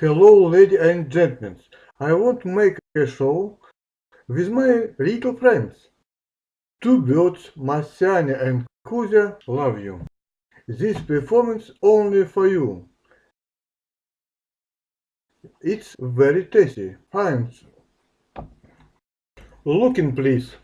Hello, ladies and gentlemen. I want to make a show with my little friends. Two birds, Marciana and Kuzya, love you. This performance only for you. It's very tasty. Fine. Looking, please.